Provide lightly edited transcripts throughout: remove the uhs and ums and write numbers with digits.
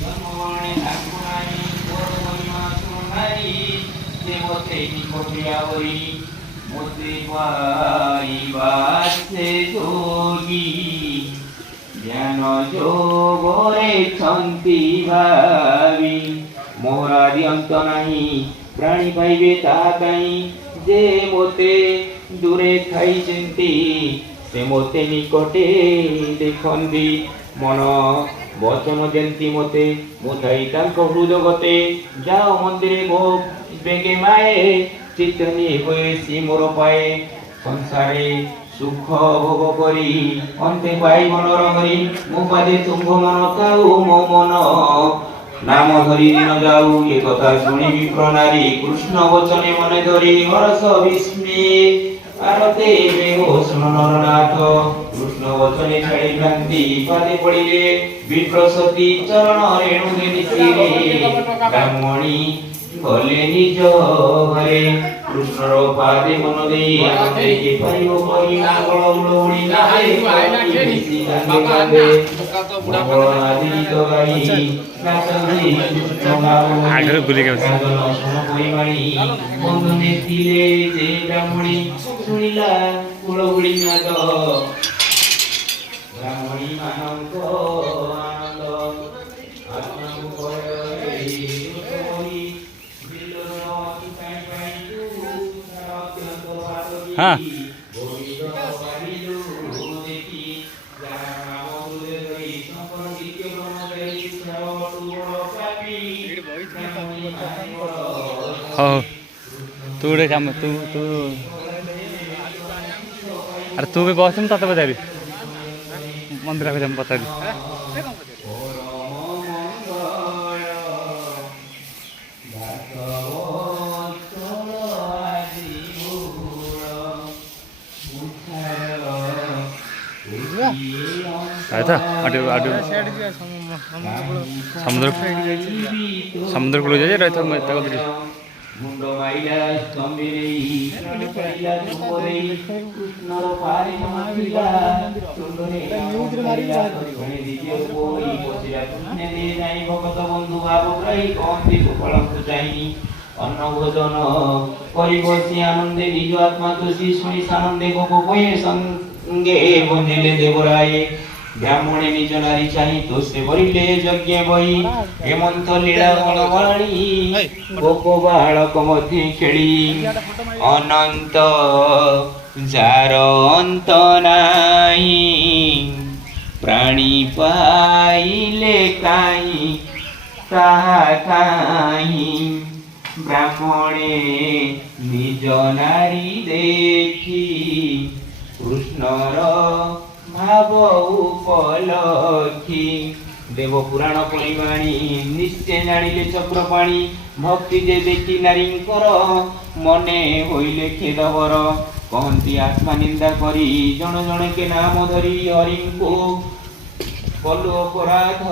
জন্মবর্ণে থাকবো নাই, ওর মহিমা শুনো নাই, যে মতে নিকটে আবরি মতে পাইবাছে যোগী জ্ঞান যোগরে ছন্তি ভাবি মোরাদি অন্ত নাহি প্রাণী পাইবে তাহা কাହିଁ যে মতে দূরে ଥାଇଛନ୍ତି ସେ ମୋତେ ନିକଟେ ଦେଖନ୍ତି ମନ ବଚନ ଯେମିତି ମୋତେ ମୁଁ ଥାଇ ତାଙ୍କ ହୃଦ ଗତେ ଯାଅ ମନ୍ଦିରେ ମୋ ବେଗେ ମାଏ ଚିତ୍ତ ନିଏ ହୁଏ ସିଏ ମୋର ପାଏ ସଂସାରେ ସୁଖ ଭୋଗ କରି ଅନ୍ତେ ପାଇବ ନରହରି ମୋ ପାଦେ ତୁମ୍ଭ ମନ ଥାଉ ମୋ ମନ ନାମ ଧରି ଦିନ ଯାଉ ଏ କଥା ଶୁଣିବି ପ୍ରଣାରୀ କୃଷ୍ଣ ବଚନେ ମନେ ଧରି ହରସ ବିସ୍ମେ আরতে বেহ শুননরনাথ কৃষ্ণ বচনে ছাড়ি ভ্রান্তি পাদে পড়িলে বিপ্রসতি চরণ রেণু দেনিসিরে ব্রাহ্মণী গলে নিজ ঘরে কৃষ্ণর পাদে মন দেই আনন্দে কি পাইব কই নাগল উড়ি নাহে নিশি কান্দে কান্দে মঙ্গল আদি তো গাই নাচি কৃষ্ণ গাও আগে ভুলে গেছে শোন পরিমাণী বন্ধনে দিলে যে ব্রাহ্মণী শুনিলা কুলগুড়ি নাদ ব্রাহ্মণী ମାନଙ୍କ আনন্দ আত্মা हाँ हाँ तू काम तू तू अरे तू भी बस तो पचारि मंदिर को पचारि आया आडू आडू समुद्र समुद्र कूल जाए रही मैं मुंड माइला स्तंभिरे करिला सुपरे कृष्णर पारे नमस्ला तुंडरे मारिला गणे दिजे कोई बसिला कृष्ण दे नाही भगत बंधु भाव ग्रही कौंती कुफलम चाहि अन्न भोजन करि बसि आनंदे निज आत्मा तुषी सुनि सानंदे गोप कोये संगे बंधिले देवराय ब्राह्मणे निज नारी चाहि तो से बरिले यज्ञ बही हेमंत लीला गणवाणी गोप बालक मध्ये खेली अनंत जार अंत नाही प्राणी पाइले काई ताहा काई ब्राह्मणे निज नारी देखी कृष्णर भाव उपलक्षी देव पुराण परिवाणी निश्चय जानिले चक्रपाणी भक्ति जे देखी नारींकर मने होइले खेदवर कहती आत्मा निंदा करी जन जन के नाम धरी हरि को कलु अपराध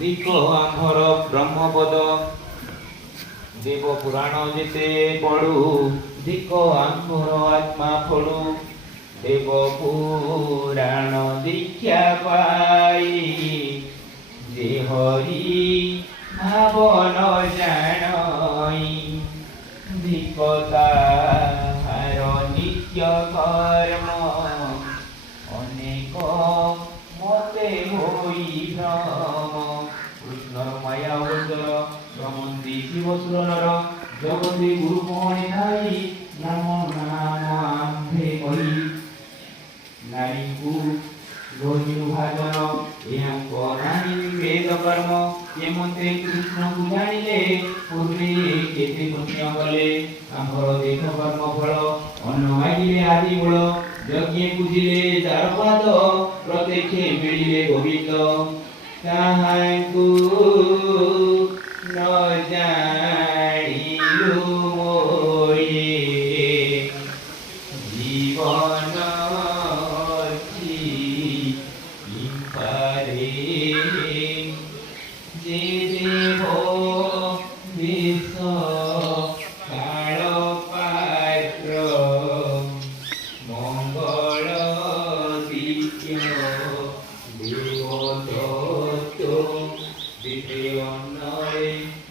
दिक आमर ब्रह्मपद देव पुराण जेते पढ़ू दिक आमर आत्मा फड़ू देव पुराण दीक्षा पाई जे हरि भावन जाणई धिकता हार नित्य कर्म अनेक मते होई भ्रम कृष्णर माया अवसर भ्रमंती शिवसुरनर जगते गुरु मोहने नाई नाम नाम आम्भे कही नारी को रोहि भाजन एहांक नारी वेद कर्म ये मते कृष्ण को जानिले पूर्वे केते पुण्य कले आम्भर देह कर्म फल अन्न मागिले आदि मूल यज्ञ पूजिले चार पाद प्रत्यक्षे मिलिले गोविंद ताहांकु न जानिलु मोये जीवन অন্নরে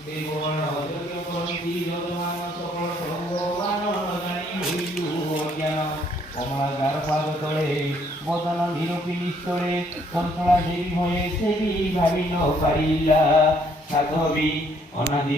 দেববর্ণ যজ্ঞ করন্তি যজমান সকল ভগবান জানি হইল অজ্ঞান কমলা গারপাদ তলে বদন নিরূপিণী স্তরে কন্তলা দেবী হয়ে সেবী ভাবিল পারিলা সাধবী অনাদি